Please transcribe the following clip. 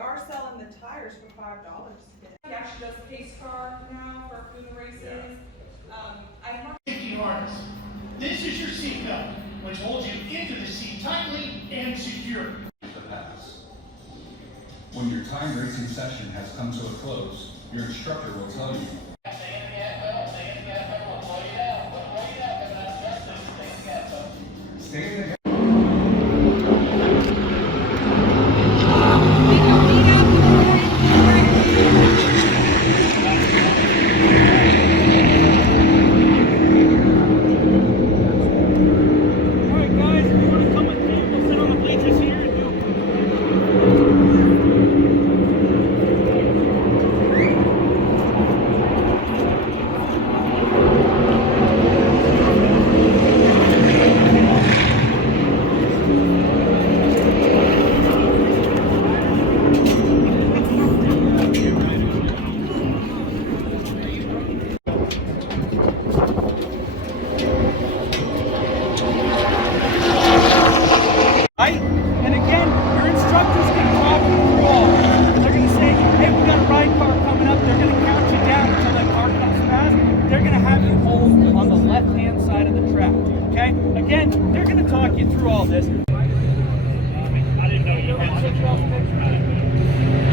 are selling the tires for $5 today. He actually does pace car now for doing the races. Safety harness. This is your seat belt, which holds you into the seat tightly and secure. The pass. When your time racing session has come to a close, your instructor will tell you. Stay in the And again, your instructor's going to talk you through all. They're going to say, hey, we got a ride car coming up. They're going to count you down until that car comes past. They're going to have you hold on the left-hand side of the track. Okay? Again, they're going to talk you through all this. I didn't know you had such a